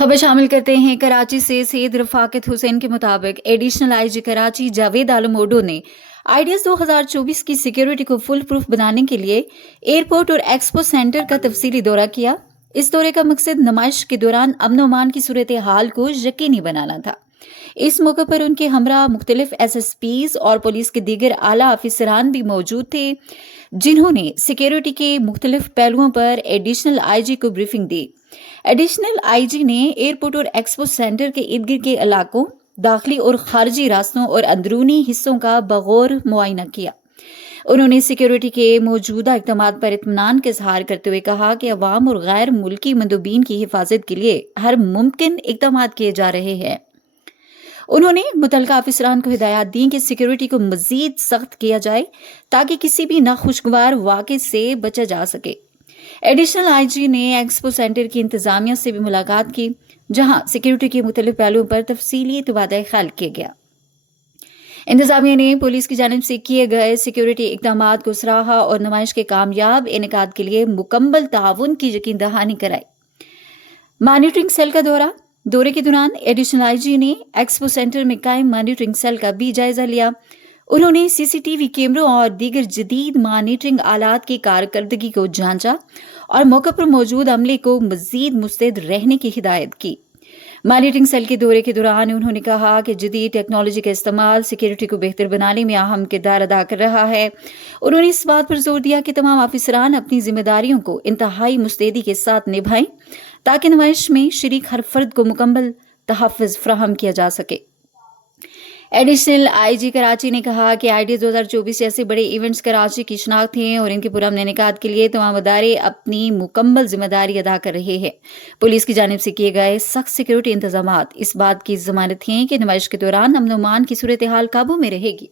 खबर शामिल करते हैं कराची से सैयद रफाकत हुसैन के मुताबिक एडिशनल आईजी कराची जावेद आलम ओडो ने आइडियाज 2024 की सिक्योरिटी को फुल प्रूफ बनाने के लिए एयरपोर्ट और एक्सपो सेंटर का तफसीली दौरा किया। इस दौरे का मकसद नुमाइश के दौरान अमन अमान की सूरत हाल को यकीनी बनाना था। इस मौके पर उनके हमरा मुख्तलिफ SSPs और पुलिस के दीगर आला अफसरान भी मौजूद थे, जिन्होंने सिक्योरिटी के मुख्तलिफ पहलुओं पर एडिशनल आईजी को ब्रीफिंग दी। एडिशनल आईजी ने एयरपोर्ट और एक्सपो सेंटर के इर्द गिर्द के इलाकों, दाखिली और खारजी रास्तों और अंदरूनी हिस्सों का बगौर मुआयना किया। उन्होंने सिक्योरिटी के मौजूदा इक़दामात पर इत्मीनान का इज़हार करते हुए कहा कि अवाम और गैर मुल्की मंदूबीन की हिफाजत के लिए हर मुमकिन इक़दामात किए जा रहे हैं। उन्होंने मुतल्लिका अफसरान को हिदायत दी कि सिक्योरिटी को मजीद सख्त किया जाए ताकि किसी भी नाखुशगवार वाक़े से बचा जा सके। एडिशनल आईजी ने एक्सपो सेंटर की इंतजामिया से भी मुलाकात की, जहां सिक्योरिटी के मुख्तलिफ पहलुओं पर तफसीली तबादला ख्याल किया गया। इंतजामिया ने पुलिस की जानिब से किए गए सिक्योरिटी इक़दामात को सराहा और नुमाइश के कामयाब इनेकाद के लिए मुकम्मल ताउन की यकीन दहानी कराई। मॉनिटरिंग सेल का दौरे के दौरान एडिशनल आईजी ने एक्सपो सेंटर में कायम मॉनिटरिंग सेल का भी जायजा लिया। उन्होंने CCTV कैमरों और दीगर जदीद मॉनिटरिंग आलात की कारकर्दगी को जांचा और मौके पर मौजूद अमले को मजीद मुस्तैद रहने की हिदायत की। मॉनिटरिंग सेल के दौरे के दौरान उन्होंने कहा कि जदीद टेक्नोलॉजी का इस्तेमाल सिक्योरिटी को बेहतर बनाने में अहम किरदार अदा कर रहा है। उन्होंने इस बात पर जोर दिया कि तमाम अफसरान अपनी जिम्मेदारियों को इंतहाई मुस्तैदी के साथ निभाएं ताकि नुमाइश में शरीक हर फर्द को मुकम्मल तहफ़्फ़ुज़ फराहम किया जा सके। एडिशनल आईजी कराची ने कहा कि आइडियाज 2024 जैसे बड़े इवेंट्स कराची की शनाख्त हैं और इनके पुरअमन इनेकाद के लिए तमाम अदारे अपनी मुकम्मल जिम्मेदारी अदा कर रहे हैं। पुलिस की जानिब से किए गए सख्त सिक्योरिटी इंतजामात इस बात की जमानत हैं कि नुमाइश के दौरान अमन अमान की सूरत हाल काबू में रहेगी।